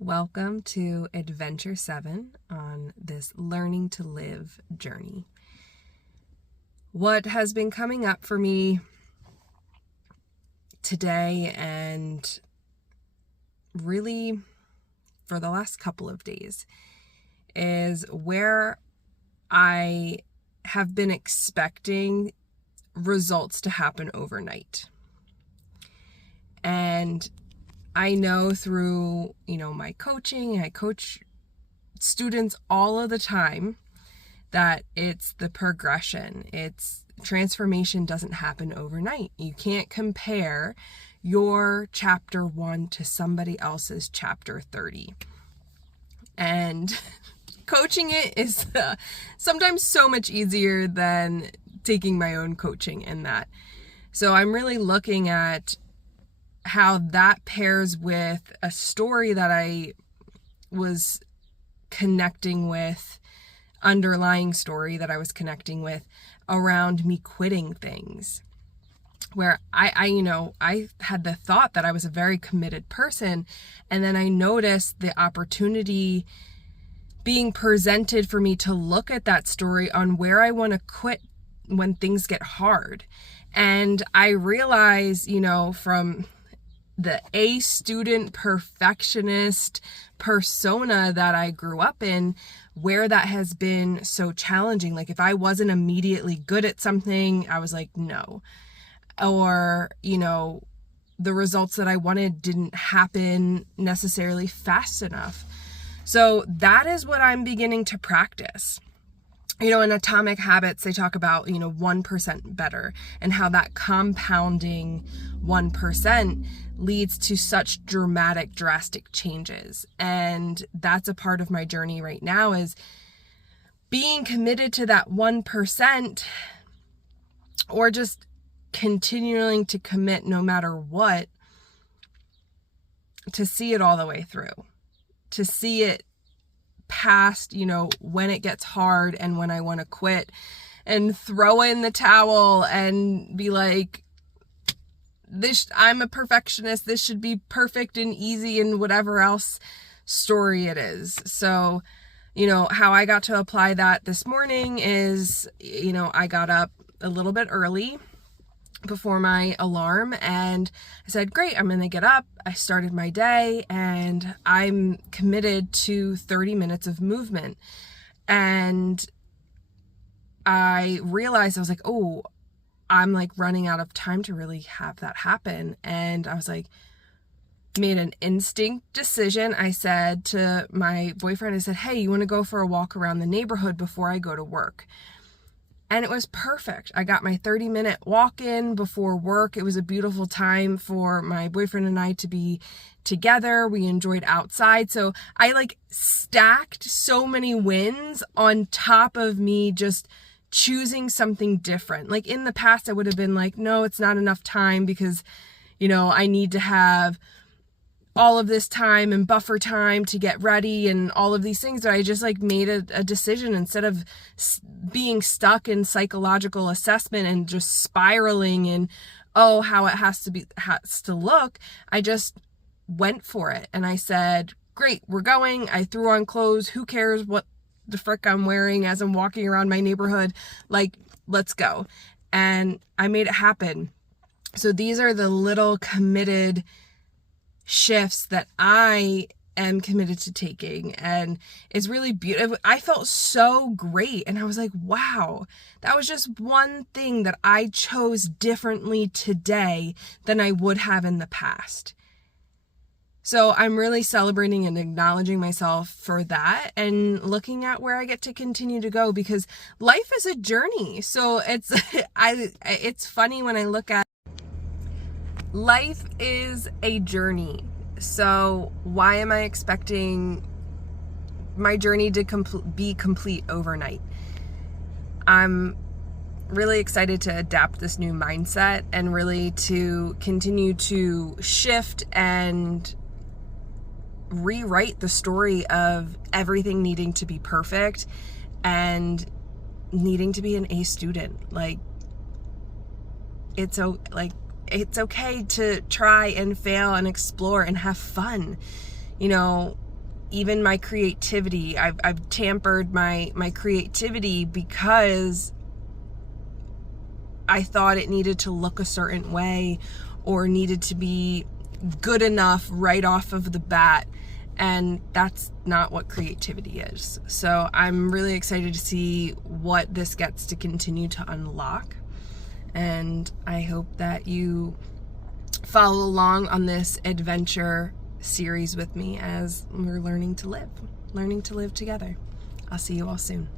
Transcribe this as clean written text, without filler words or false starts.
Welcome to Adventure 7 on this learning to live journey. What has been coming up for me today and really for the last couple of days is where I have been expecting results to happen overnight. And I know through, my coaching, I coach students all of the time that it's the progression. It's transformation doesn't happen overnight. You can't compare your chapter 1 to somebody else's chapter 30. And coaching it is sometimes so much easier than taking my own coaching in that. So I'm really looking at how that pairs with a story that I was connecting with, underlying story that I was connecting with around me quitting things. Where I had the thought that I was a very committed person, and then I noticed the opportunity being presented for me to look at that story on where I want to quit when things get hard. And I realize, from the A student perfectionist persona that I grew up in, where that has been so challenging. Like if I wasn't immediately good at something, I was like, no. Or, the results that I wanted didn't happen necessarily fast enough. So that is what I'm beginning to practice. In Atomic Habits, they talk about, 1% better and how that compounding 1% leads to such drastic changes. And that's a part of my journey right now, is being committed to that 1%, or just continuing to commit no matter what, to see it all the way through, to see it past, when it gets hard and when I want to quit and throw in the towel and be like, I'm a perfectionist, this should be perfect and easy and whatever else story it is. So, how I got to apply that this morning is, I got up a little bit early before my alarm, and I said, great, I'm going to get up. I started my day and I'm committed to 30 minutes of movement. And I realized, I was like, oh, I'm like running out of time to really have that happen. And I was like, made an instinct decision. I said to my boyfriend, I said, hey, you want to go for a walk around the neighborhood before I go to work? And it was perfect. I got my 30-minute walk in before work. It was a beautiful time for my boyfriend and I to be together. We enjoyed outside. So I stacked so many wins on top of me just choosing something different. Like in the past, I would have been like, no, it's not enough time because, I need to have all of this time and buffer time to get ready and all of these things. That I just made a decision, instead of being stuck in psychological assessment and just spiraling in, how it has to look. I just went for it. And I said, great, we're going. I threw on clothes. Who cares what the frick I'm wearing as I'm walking around my neighborhood? Let's go. And I made it happen. So these are the little committed shifts that I am committed to taking, and it's really beautiful. I felt so great, and I was like, wow, that was just one thing that I chose differently today than I would have in the past. So I'm really celebrating and acknowledging myself for that, and looking at where I get to continue to go, because life is a journey. So it's funny when I look at life is a journey. So why am I expecting my journey to be complete overnight? I'm really excited to adapt this new mindset and really to continue to shift and rewrite the story of everything needing to be perfect and needing to be an A student. It's okay to try and fail and explore and have fun. even my creativity. I've tampered my creativity because I thought it needed to look a certain way or needed to be good enough right off of the bat. And that's not what creativity is. So I'm really excited to see what this gets to continue to unlock. And I hope that you follow along on this adventure series with me as we're learning to live together. I'll see you all soon.